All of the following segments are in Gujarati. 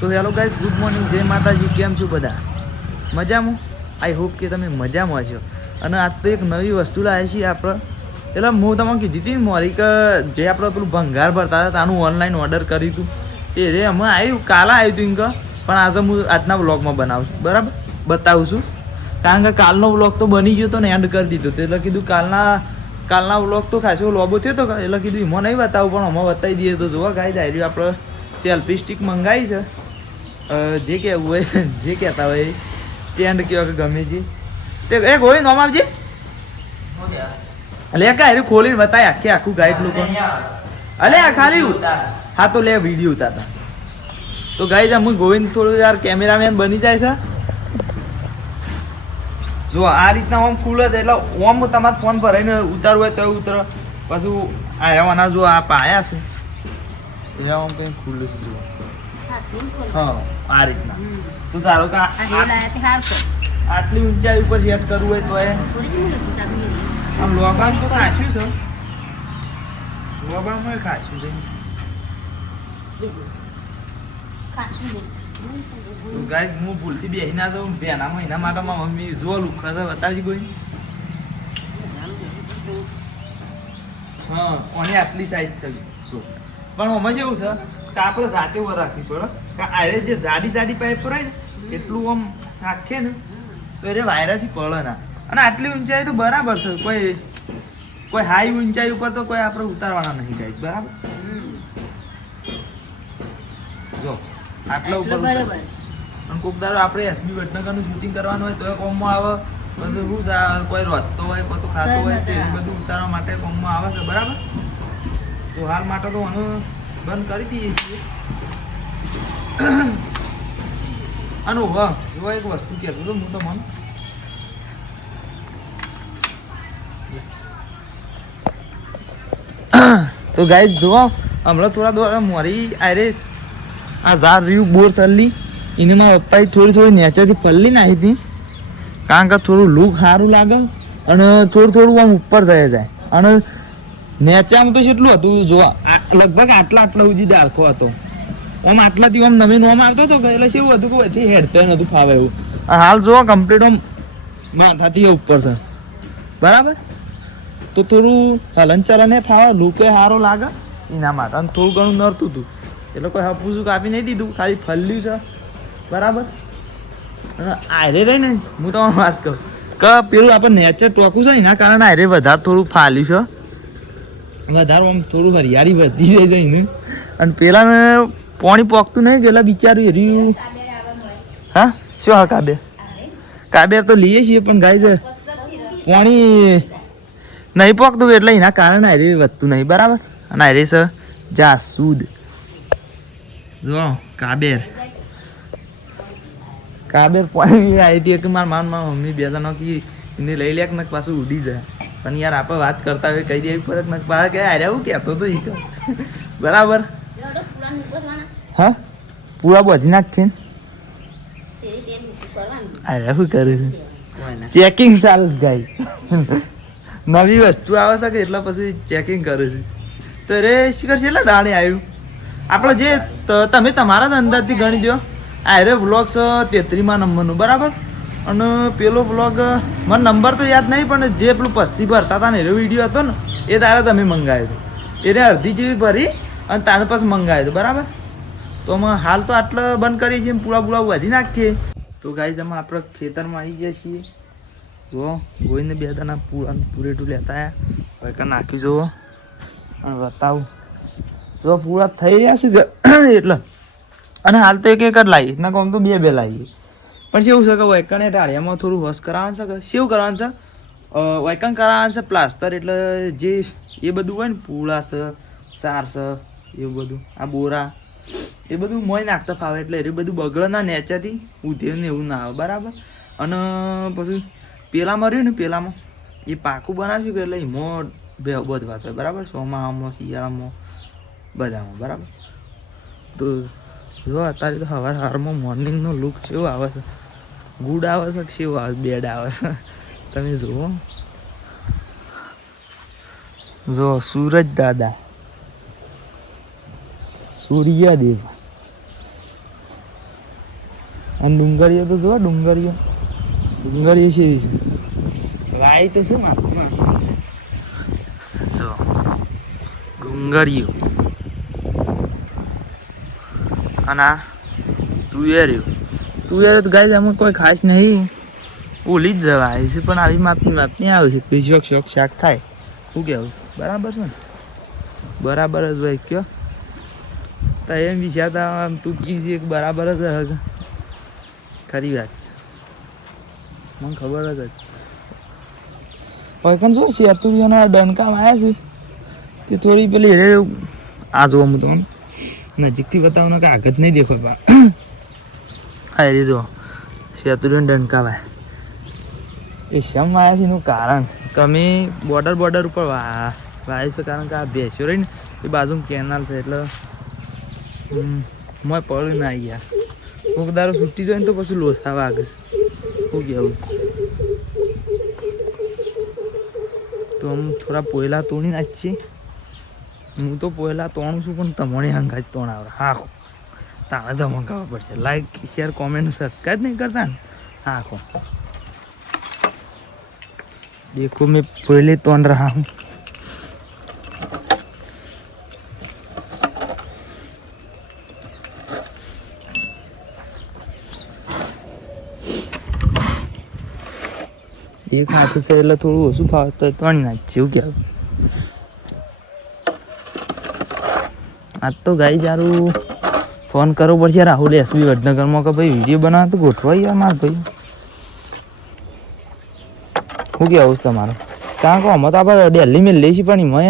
તો હેલો ગાઈઝ, ગુડ મોર્નિંગ, જય માતાજી. કેમ છો બધા? મજામાં? આઈ હોપ કે તમે મજામાં છો. અને આજ તો એક નવી વસ્તુ લાવી છીએ આપણે. એટલે હું તમને કીધી હતી મારી કે જે આપણે પેલું ભંગાર ભરતા હતા તાનું ઓનલાઈન ઓર્ડર કર્યું હતું એ રે હમણાં આવ્યું, કાલે આવ્યું હતું ઇનકે. પણ આજે હું આજના વ્લોગમાં બનાવું છું, બરાબર, બતાવું છું. કારણ કે કાલનો વ્લોગ તો બની ગયો હતો ને એન્ડ કરી દીધો હતો. એટલે કીધું કાલના વ્લોગ તો ખાસો લોબો થયો હતો. એટલે કીધું એમાં નહીં બતાવું, પણ અમે બતાવી દઈએ. તો જોવા ગાઈઝ આવી આપણે સેલ્ફી સ્ટિક મંગાવી છે. જે કહેવું હોય જે કહેતા હોય સ્ટેન્ડ કહેવા કે ગમે તે એ ગોળી નોમ આપજે. અલે કાંઈ ખોલીને બતાય આખું ગાઈડ લોકો. અલે આ ખાલી હા તો લે વિડીયો ઉતારતા. તો ગાઈઝ હું ગોવિંદ થોડું યાર કેમેરામેન બની જાય છે. જો આ રીતના ઓમ ખુલે છે એટલે ઓમ તમારે ફોન ભરાઈને ઉતારવું હોય તો ઉતરો. પાછું આના જો આ પાયા છે એટલે આમ કંઈ ખુલ્લું છે. જુઓ હા આ રીતના. તો ધારો કે આટલી ઊંચાઈ ઉપર સેટ કરવું હોય તો આમ લોગામ તો ખાસ્યું છે. લોગામાં ખાસ્યું છે. ગાઈસ હું ભૂલથી બેસી ના તો બેનામાં એના માટે મારા મમ્મી જો લુખા છે બતાવજી કોઈ. હા કોની આટલી સાઈઝ છે શું. પણ આમાં કેવું છે કે આપણે જાતે ઉપર રાખવી પડે. કે આરે જે જાડી પાઇપ પર હોય ને એટલું આમ રાખે ને તો એ વાયરાથી પડે ના. અને આટલી ઊંચાઈ તો બરાબર છે. કોઈ હાઈ ઊંચાઈ ઉપર તો કોઈ આપણે ઉતારવાના નહીં ગાઈસ, બરાબર. જો આટલા ઉપર બરાબર. અને કોક દારો આપણે એસબી વડનગરનું શૂટિંગ કરવાનું હોય તો એ કોમમાં આવે. બધું શું છે કોઈ રોધતો હોય કોઈ તો ખાતો હોય તે બધું ઉતારવા માટે કોમમાં આવે છે, બરાબર. તો હાલ માટે તો આનું બંધ કરી દઈએ છીએ. અને વાહ જો એક વસ્તુ કહેતો હતો હું તો મને તો ગાઈસ જુઓ હમણાં થોડા દોડા મારી આરે આ ઝાર રહ્યું બોર સલ્લી એને મારા પપ્પાએ થોડી નેચરથી પલ્લી નાખી હતી. કારણ કે થોડું લુક સારું લાગે અને થોડું આમ ઉપર જાય. અને નેચામાં તો કેટલું હતું જોવા લગભગ આટલા સુધી ડાળખો હતો. આમ આટલાથી આમ નવીન આમ આવતો હતો એટલે શું હતું કે એથી હેડતો નતું ફાવે એવું. હાલ જોવા કમ્પ્લીટ આમ માથાથી ઉપર છે, બરાબર. તો થોડું હલન ચલન ફાવે, લુકે સારો લાગે એના માટે. અને થોડું ઘણું નરતું હતું એટલે કોઈ હપુસું કાપી નહીં દીધું, ખાલી ફલ્યું છે, બરાબર. અને આયરે રહી ને હું તમને વાત કહું કે પેલું આપણે નેચર ટોકું છે ને એના કારણે આયરે વધારે થોડું ફાલ્યું છે. વધારે આમ થોડું હરિયાળી વધી જાય છે એને. અને પેલાને પાણી પોકતું નહીં એટલે બિચારું એર્યું. હા શું હા કાબેર તો લઈએ છીએ પણ ગાય પાણી નહીં પોકતું એટલે એના કારણે હારે વધતું નહીં, બરાબર. અને હારે છે જાસૂદ. જો કાબેર પાણી આવી હતી કે મારા મમ્મી બે જણા કે એને લઈ લે ને પાછું ઉડી જાય. પણ યાર આપણે વાત કરતા હોય કહી દે ફરક નથી પાડે કે અરે હું કહેતો હતો એ બરાબર. હા પૂરા બધી નાખી અરે શું કરું ચેકિંગ ચાલે ગાય. નવી વસ્તુ આવે છે કે એટલે પછી ચેકિંગ કરે છે. તો રે શિખર છે એટલે દાણે આવ્યું આપણે જે તમે તમારા જ અંદાજથી ગણી દો. આ રે વ્લોગ છે 33મા નંબરનું, બરાબર. અને પેલો વ્લોગ મને નંબર તો યાદ નહીં પણ જે પેલું પસ્તી ભરતા હતા ને એનો વિડીયો હતો ને એ તારે તમે મંગાવ્યો હતો. એને અડધી જેવી ભરી અને તારે પાસ મંગાવ્યો હતો, બરાબર. તો અમે હાલ તો આટલા બંધ કરીએ છીએ, પૂળા વધી નાખીએ. તો ગાઈસ અમે આપણે ખેતરમાં આવી ગયા છીએ. જો ગોઈને બે દાના પૂરેટું લેતા આવ્યા હવે નાખી જુઓ અને બતાવું. જો પૂરા થઈ રહ્યા છે એટલે. અને હાલ તો એક જ લાવી ના કહું તો બે લાવીએ. પણ શું છે કે વૈકણે ટાળિયામાં થોડું વોશ કરાવવાનું છે. કે શું કરવાનું છે વૈકણ કરાવવાનું છે પ્લાસ્ટર. એટલે જે એ બધું હોય ને પૂળા છે સાર છે એવું બધું આ બોરા એ બધું મોય નાખતા ફાવે. એટલે એ બધું બગડે ના નેચાથી ઉધેર ને એવું ના આવે, બરાબર. અને પછી પેલામાં રહ્યું ને પેલામાં એ પાકું બનાવ્યું કે એટલે એમાં બધવા થાય, બરાબર. ચોમાસામાં શિયાળામાં બધામાં, બરાબર. તો જો અત્યારે તો સવારમાં મોર્નિંગનો લુક કેવો આવે છે, ગુડ આવે છે કે કેવો આવે, બેડ આવે છે તમે જુઓ. જો સૂરજ દાદા સૂર્યદેવ અને ડુંગળીઓ તો જો ડુંગળીઓ છે વાય તો શું જો ડુંગળીઓ અને આ તુવેર્યું તો ગાય અમુક કોઈ ખાસ નહીં ભૂલી જ જવાય છે પણ આવી માપની આવે છે કોઈ શોખ શાક થાય શું કહેવું બરાબર છે ને બરાબર જ ભાઈ કયો તો એમ વિચારતા તું કીધી એક બરાબર જ ખરી વાત છે મને ખબર જ હોય પણ શું છે અતુરીઓના ડંકામાં આવ્યા છે તે થોડી પેલી રે આ જોવા હું તમને નજીકથી બતાવું કે આગળ નહીં દેખો હા એ જો શેતુરીઓને ડંકાવાય એ શમ આવ્યા છે એનું કારણ કે અમે બોર્ડર ઉપર વાય છે કારણ કે આ ભેંસો રહી ને એ બાજુમાં કેનાલ છે એટલે મેં પડ્યું ના ગયા કોઈક દારો છૂટી જાય ને તો પછી લોસા વાગે છે શું કહેવું તો આમ થોડા પોયલા તોડી નાખીએ હું તો પોયલા તોડું છું પણ તમને હંગાજ તોડ આવડે હા તારે તો મંગાવવા પડશે લાઈક શેર કોમેન્ટ સબસ્ક્રાઈબ નહીં કરતા ને હા देखो मैं पहले तोड़ रहा हूँ एक हाथ से એટલે થોડું ઓછું ફાવે તો તોડી નાખીએ એવું કહેવું આજ તો ગાઈ જારું ફોન કરવો પડશે રાહુલ એસબી વડનગરમાં કે ભાઈ વિડીયો બનાવો તો ગોઠવાઈ યાર માર ભાઈ શું કહેવું તમારું કારણ કે અમે તો આપણે દિલ્હી મેં લઈશું પણ એમાં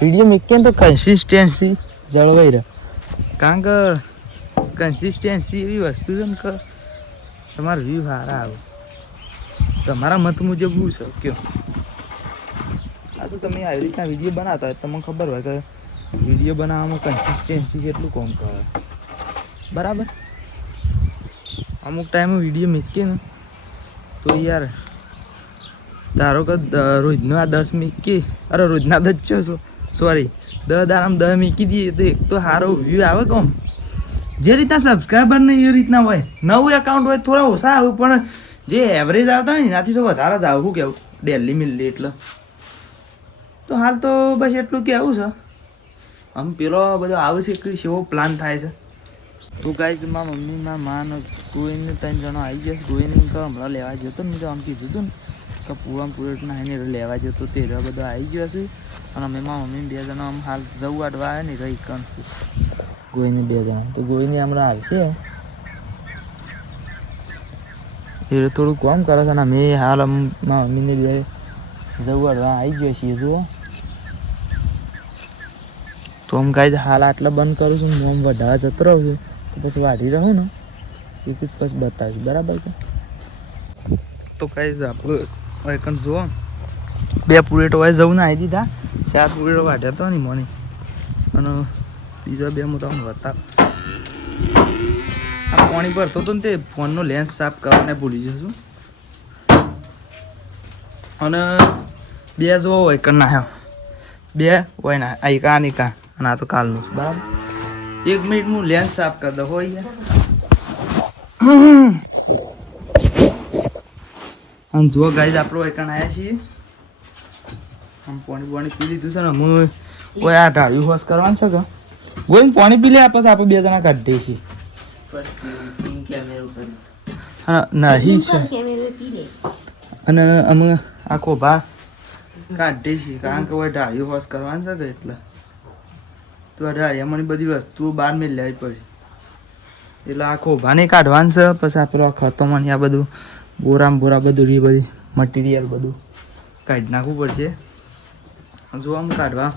વિડીયો મૂકીએ ને તો કન્સિસ્ટન્સી જળવાઈ રહે કારણ કે કન્સિસ્ટન્સી એવી વસ્તુ છે ને કે તમારા વ્યૂ સારા આવે તમારા મત મુજબ શું છે કયો આ તો તમે આવી રીતના વિડીયો બનાવતા હોય તમને ખબર હોય કે વિડીયો બનાવવામાં કન્સિસ્ટન્સી કેટલું કામ કરે બરાબર અમુક ટાઈમે વિડીયો મૂકીએ ને તો યાર ધારો કે રોજના 10 મૂકી અરે રોજના 10 છો સોરી 10 દાડામાં 10 મૂકી દઈએ તો એક તો સારો વ્યૂ આવે કોમ જે રીતના સબસ્ક્રાઈબર ને એ રીતના હોય નવું એકાઉન્ટ હોય થોડા ઓછા આવે પણ જે એવરેજ આવતા હોય ને એનાથી તો વધારે જ આવું કેવું ડેલી મિલી એટલે તો હાલ તો બસ એટલું કહેવું છે આમ પેલો બધો આવે છે કે એવો પ્લાન થાય છે તો ગાઈઝ મારા મમ્મી માન કોઈને 3 જણા આવી જશે કોઈને હમણાં લેવા જતો ને આમ કીધું હતું ને કે પૂરેટના એને લેવા જતો તે બધો આવી ગયો છે અને અમે મારા મમ્મી 2 જણા આમ હાલ જવું વાટવા આવ્યા ને રહી કણશું ગોઈને 2 જણા તો ગોઈને હમણાં આવશે એ થોડું કામ કરે છે ને અમે હાલ મારા મમ્મીને 2 જવું વાટવા આવી ગયો છીએ જુઓ તો આમ ગાઈઝ હાલ આટલા બંધ કરું છું હું આમ વધારે જતો રહું છું તો પછી વાઢી રહું ને એ પછી બતાવીશ બરાબર છે તો ગાઈઝ આપણું એકન જુઓ 2 પૂરેટો હોય જવું ને આવી દીધા 4 પૂરેટો વાઢ્યા હતા ને મને અને બીજા 2 હું તમને બતાવ આ પાણી ભરતો હતો ને તે ફોનનો લેન્સ સાફ કરવાને ભૂલી જશું અને 2 જો હોય કર નાખ્યો 2 હોય ના આ કા ની કા અને આ તો કાલનું બરાબર 1 મિનિટ હું લેન્સ સાફ કરી દઉં હોય યાર અને જો ગાઈઝ આપણો એકણ આવ્યા છીએ આમ પાણી પી લીધું છે ને હું કોઈ આ ઢાળ્યું હોશ કરવાનું છે કે ગોઈને પાણી પી લે આપણે 2 જણા કાઢી દઈએ છીએ હા નહીં છે અને અમે આ ખોભા કાઢીએ છીએ કારણ કે કોઈ ઢાળ્યું હોશ કરવાનું છે કે એટલે તો આ ઢાળિયામાંની બધી વસ્તુઓ બહાર મેં લેવી પડી એટલે આ ખોભા નહીં કાઢવાનું છે પછી આપણે આ ખતોમાં આ બધું બોરા બધું એ બધી મટીરિયલ બધું કાઢી નાખવું પડશે જો આમ કાઢવા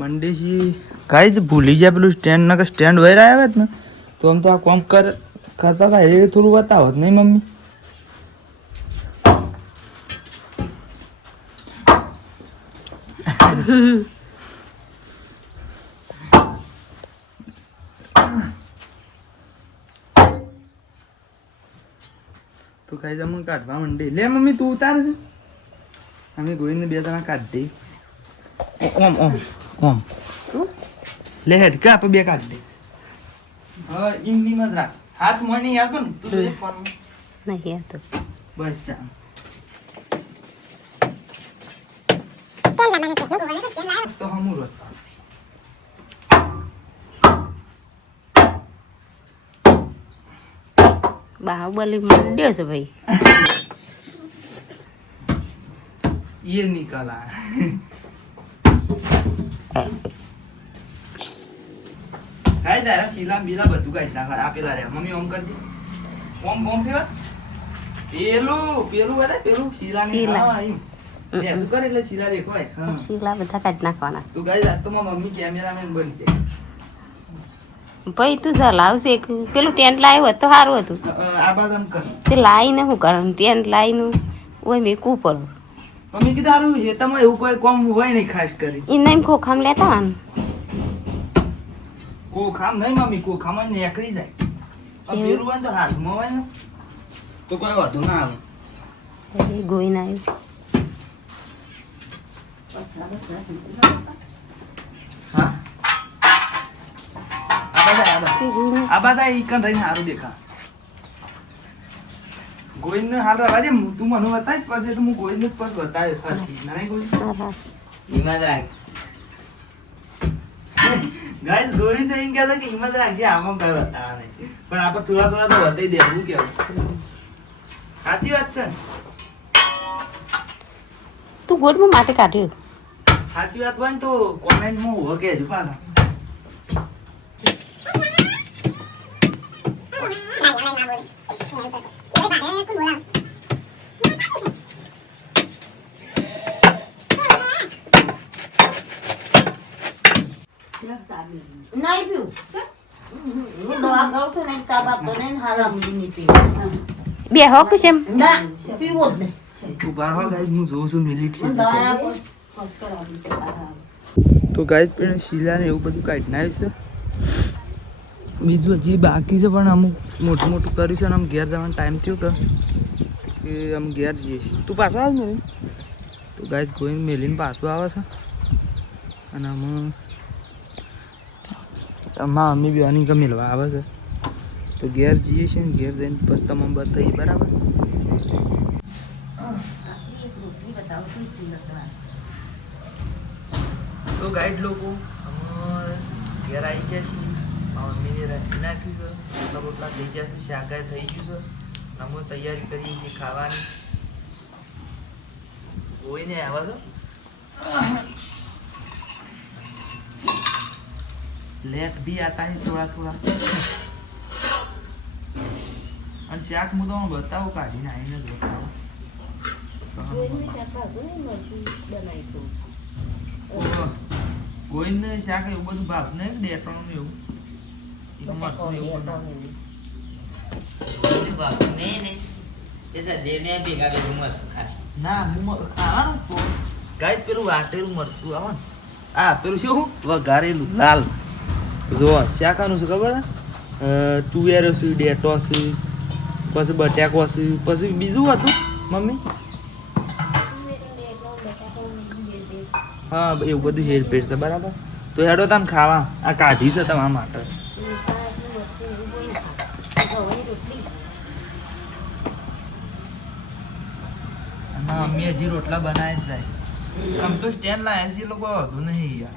મંડી છીએ કાંઈ જ ભૂલી જાય પેલું સ્ટેન્ડ વહી રહ્યા આવે ને તો આમ તો આ કોમ કરતા હતા એ થોડું બતાવો નહીં મમ્મી તો કાંઈ અમે કાઢવા માંડી લે મમ્મી તું ઉતાર છે અમે ગોઈને 2 જણા કાઢી ઓમ લે હેડ કે આપણે 2 કાઢી હવે ઈમની મત રાખ. હાથ મોય નહીં આવતો ને તું તો ફોન નહીં આવતો. બસ ચાલ. તો હમું રોજ બાહુબલી મંડ્યો છે ભાઈ. ये निकला કાઈ દારા શીલા બીલા બધું કાઈ નાખા આપેલા રે મમ્મી ઓમ કરજે ઓમ ઓમ ફેવા પેલું બધા પેલું શીલા ને શીલા. હા ઈ ને શું કરે એટલે શીલા દેખવાય હા શીલા બધા કાઢી નાખવાના. તું ગાઈ રાત તો મારી મમ્મી કેમેરામેન બની જાય ભાઈ તું ચલાવશે એક પેલું ટેન્ટ લાવ્યું હોત તો સારું હતું. આ બાદ આમ કર તે લાવીને શું કરવાનું? ટેન્ટ લાવીને ઓય મેકવું પડે. મમ્મી કીધું હારું હેતામાં એવું કોઈ કોમ હોય નહીં ખાસ કરી એને એમ ખોખામ લેતા આવાનું. કોખામ નહીં મમ્મી કોખામાં નીકળી જાય એવું? પેલું હોય ને તો હાથમાં હોય ને તો કોઈ વધુ ના આવે એ ગોઈને આવ્યું. હા તે ગોઈને આ બધા ઈ કણ રહીને હારું દેખા ગોઈન હાલ રવા દે તું મને બતાય પછી તો હું ગોઈન જ પછી બતાવ્યો ફરતી નહીં ગોઈન હા. હિંમત રાખ ગાઈસ ગોઈન તો એમ કહેતા કે હિંમત રાખજે આમાં કઈ બતાવવા નહીં પણ આપણે થોડા થોડા તો બતાવી દેવું કેવું સાચી વાત છે ને? તું ગોળમાં માટે કાઢ્યું. સાચી વાત હોય ને તો કોમેન્ટમાં ઉભો કહેજો પાછા નહીં પીવું. હું દવા ગળું છું ને ચા બાપતો ને હાલા મુલી નહીં પીવું. બે હો કે છે એમ? ના પીવો જ નહીં. તું બહાર હો ગાઈસ હું જોઉં છું મિલિટ મને દવા આપો. બસ કરાવી છે. તો ગાઈસ પણ શીલા ને એવું બધું કાઢી નાખ્યું છે બીજું હજી બાકી છે પણ અમુક મોટું મોટું કર્યું છે અને આમ ઘેર જવાનો ટાઈમ થયો કે અમે ઘેર જઈએ છીએ તું પાછો આવે ને તો ગાઈસ ગોઈને મેલીને પાછો આવે છે અને અમે અમારા મમ્મી બી અનિકા મેળવા આવે છે તો ઘેર જઈએ છીએ ને ઘેર જઈને પછી તમે બતાવીએ બરાબર તો ગાઈડ લોકો અમે ઘેર આવી ગયા છીએ મમ્મીને રાખી નાખ્યું છે રોટલા બોટલા થઈ ગયા છે શાકાય થઈ ગયું છે અમે તૈયારી કરીએ છીએ ખાવાની કોઈને આવે છે लेट भी आता है थोड़ा थोड़ा और शाक मुद्दा में बताओ काढ़ी ना आईने बताओ कोई ने शाक એવું બધું ભાત ને ડેટણ ને એવું ઈ મરસું એવું બનાવ બાપ ને ને એસા દેને ભેગા બે મસ્ત ખા ના ખાવાનું તો ગાઈસ પેલું વાટેલું મરસું આવે ને આ પેલું શું વઘારેલું લાલ જો શાકાનું છે ખબર છે તુવેરો છે ડેટો છે પછી બટાકો છે પછી બીજું હતું મમ્મી હા એવું બધું હેરફેર છે બરાબર તો હેડો તમે ખાવા આ કાઢી છે તમારા માટે ના મમ્મી હજી રોટલા બનાવે જ જાય આમ તો સ્ટેન્ડ લાયા છે એ લોકો વધુ નહીં યાર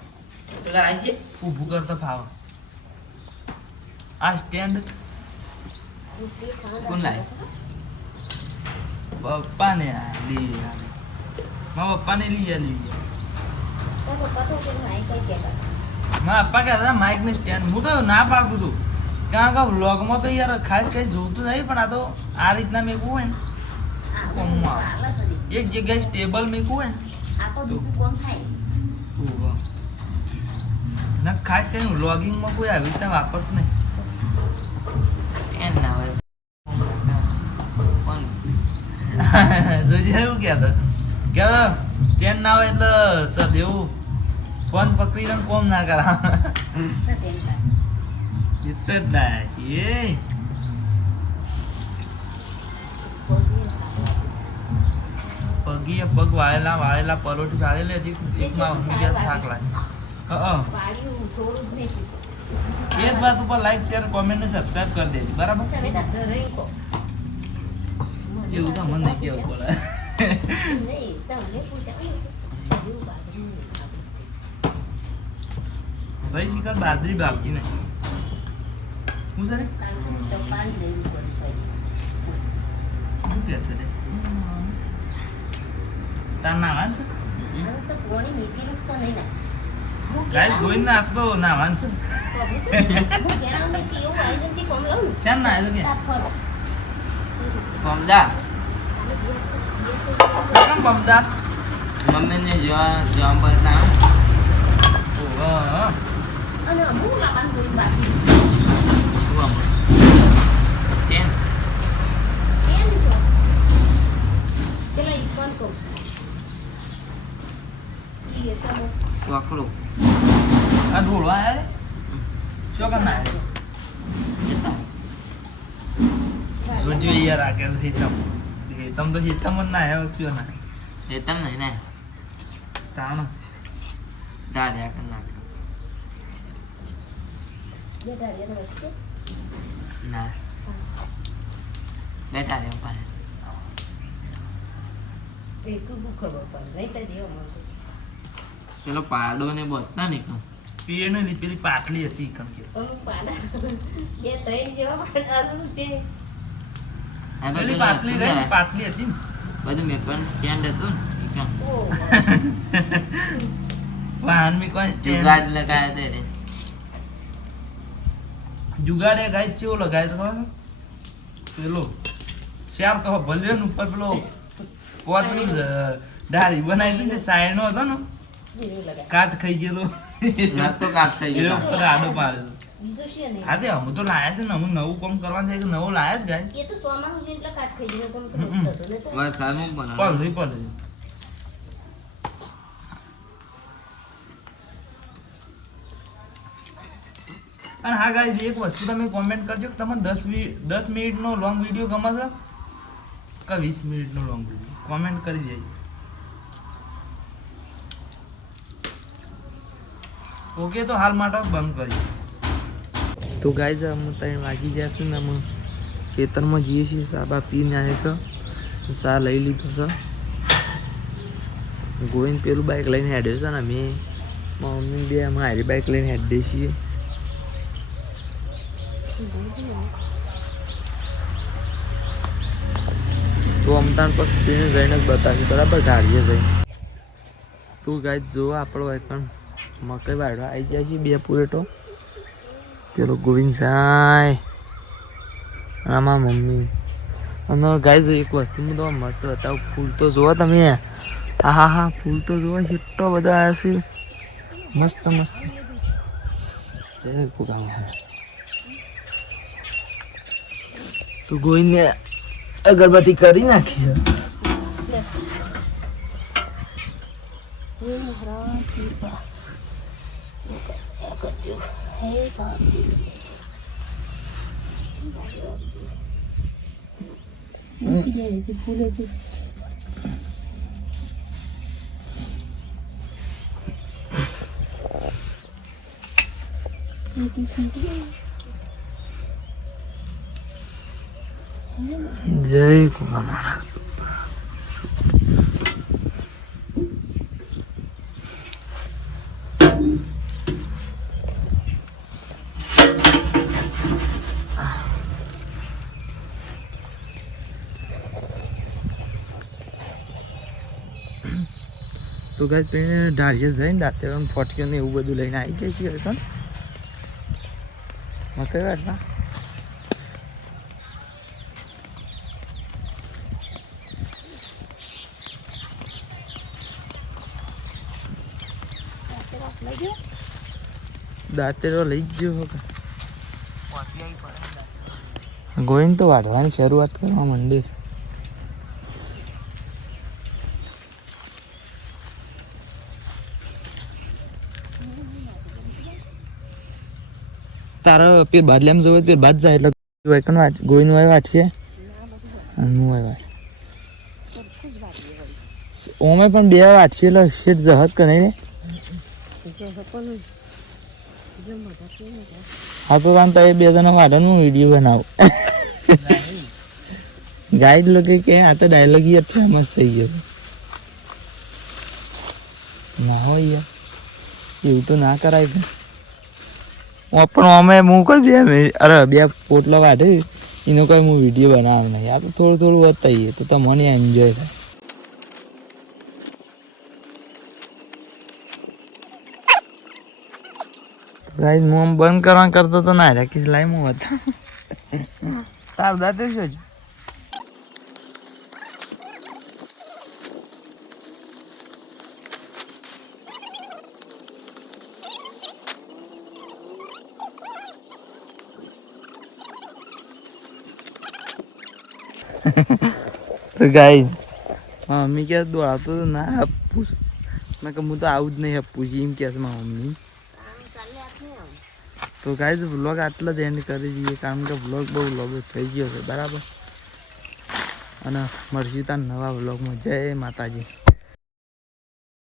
પેલા આઈ છે ઊભું કરતા ફાવ આ સ્ટેન્ડ કોણ લાય પપ્પાને લઈ ગયા મારા પપ્પાને લઈ ગયા મારા પપ્પા કહેતા માઇક ને સ્ટેન્ડ હું તો ના પાડતું હતું કારણ કે વ્લોગમાં તો યાર ખાસ કંઈ જોતું નહીં પણ આ તો આ રીતના મેકવું હોય ને કોમમાં એક જગ્યાએ સ્ટેબલ મેકવું હોય ને ના ખાસ કરીને વ્લોગિંગમાં કોઈ આવી રીતના વાપરતું નહીં એન ના હોય કોણ જોજે એવું કહેતો કે ટ્રેન ના હોય એટલે સદેવું ફોન પકડીને કોમ ના કરા એટલે જ ના એ પગીએ પગ વાળેલા પરોઠી વાળેલી હજી એકમાં ઊંઘી ગયા થાક લાગે એક વાત ઉપર લાઈક શેર કોમેન્ટ ને સબસ્ક્રાઇબ કરી દેજો બરાબર તમે તાર ઘરે કહો. એવું તો મને નહીં કેવું પડે નહીં, તમને પૂછાવું. એવું બાજરી નહીં ખાવું. ભાઈ શિકાર બાજરી બાકી નહીં શું છે રે? કારણ કે તો પાણી દેવું પડશે. શું કહે છે રે? તાર નાવાનું છે હવે તો કોણી મીઠી નુકસાન નહીં નાખશે. હું ગાય ઘેર ધોઈને નાખતો નાવાનું છે આવું ને, હું ઘેર આવું ને કે એવું આયોજનથી કોમ લઉં ને. ચાલ ના આવ્યો કે તાર ફળ. સમજા કેમ બમદા મમ્મીને જોવા પડતા ઓહો અને અમુક લાવવાનું કોઈ બાકી શું આમ કેમ કેમ છો પેલા ઈકવાન કહું ઈ તમે ચોકડું આ ઢોળો આયા રે શું કામ ના આવ્યો રોજો યાર આ કે હેતમ તો હેતમ જ ના આવ્યો કયો ના એ તમ નહીં ને તાણ દાદા કર નાખ બેટા એનો વચ્ચે ના બેઠા રે પાસે એ તું ખબર પડે નહીં તો જેવો મળશે પેલો પાડો ને બોલતા ને કહું પીએ ને પેલી પાટલી હતી કમ કે અમુક પાડા એ ત્રણ જેવા પાડા છે પેલી પાટલી રહી ને, પાટલી હતી ને બધું મેકવાનું સ્ટેન્ડ હતું ને એ કેમ ઓ વાહન મી કોઈ સ્ટેન્ડ જુગાડ લગાયા તે રે જુગાડે ગાય ચેવો લગાય તો ખબર છે? પેલો શેર તો ભલે ને ઉપર પેલો પોર પેલું દાઢી બનાવી દીધી ને સાયણો હતો ને જીરું લગા કાટ ખાઈ ગયેલો ના તો કાક થઈ એનો ગયો ઉપર આડો પાડેલો બીજું છે નહીં હા તે અમે તો લાયા છે ને હું નવું કામ કરવાનું છે કે નવું લાયા જ ગાય એ તો ચોમાસું છે એટલે કાટ ખાઈ ગયો તો હમ. મસ્ત હતો ને તો વરસાદમાં બનાવ પલરી પલરી અને હા ગાઈસ એક વસ્તુ તમે કોમેન્ટ કરજો કે તમને 10 મિનિટનો લોંગ વિડીયો ગમે છે કે 20 મિનિટનો લોંગ વિડીયો કોમેન્ટ કરી દેજો ઓકે તો હાલ માટે બંધ કરીએ તો ગાઈસ અમે 3 વાગી જશે ને અમે ખેતરમાં જઈએ છીએ સાબા પીને આવે છે સા લઈ લીધું છે ગોવિંદ પેલું બાઇક લઈને હેડ્યો છે ને અમે મમ્મી બે મારી બાઇક લઈને હેડીએ છીએ તો અમતાન પછી તેને જઈને જ બતાવ્યું બરાબર ઢાળીએ જઈ તો ગાય જો આપણો હોય પણ મકઈ વાળવા આવી જાય છે બે પૂરેટો પેલો ગોવિંદ સાય આમાં મમ્મી અને ગાય એક વસ્તુ હું તો મસ્ત બતાવું ફૂલ તો જુઓ તમે હા હા ફૂલ તો જુઓ કેટલો બધો આવ્યા છે મસ્ત મસ્ત તો ગોવિંદને અગરબત્તી કરી નાખી છે જય કુમાર તો ગાય પેને ઢાળીએ જઈને દાંતે ફોટકીઓ ને એવું બધું લઈને આવી જાય છે પણ મકઈ વાટવા દાંતેરો લઈ જ ગયો ગોવિંદ તો વાઢવાની શરૂઆત કરવા માંડી તારા પેર બાદલામાં જવું પેર બાદ જાય એટલે વાયકન વાટ ગોવિંદ વાય વાટશે અને હું વાય વાટ ઓમે પણ બે વાટશે એટલે શેઠ જહત કે નહીં હા તો વાંધો એ બે જણા માટે હું વિડીયો બનાવું ગાઈડ લોકો કે આ તો ડાયલોગ યાર ફેમસ થઈ ગયો ના હોય યાર એવું તો ના કરાય પણ અમે હું કોઈ બે પોટલા વાઢે એનો કોઈ હું વિડીયો બનાવ નહીં આ તો થોડું થોડું બતાવીએ તો મને એન્જોય થાય ગાઈસ હું આમ બંધ કરવા કરતો તો ના રાખીશ લાઈમ હું હતા તાર દાતે શું છે તો ગાઈસ મમ્મી કે દોડાતો તો ના આપું ના કે હું તો આવું જ નહીં આપું એમ કે છે મારા મમ્મી તો ગાઈસ વ્લોગ આટલા જ એન્ડ કરી દઈએ કારણ કે વ્લોગ બહુ લોબો થઈ ગયો છે બરાબર અને મળશું તાર નવા વ્લોગમાં જય માતાજી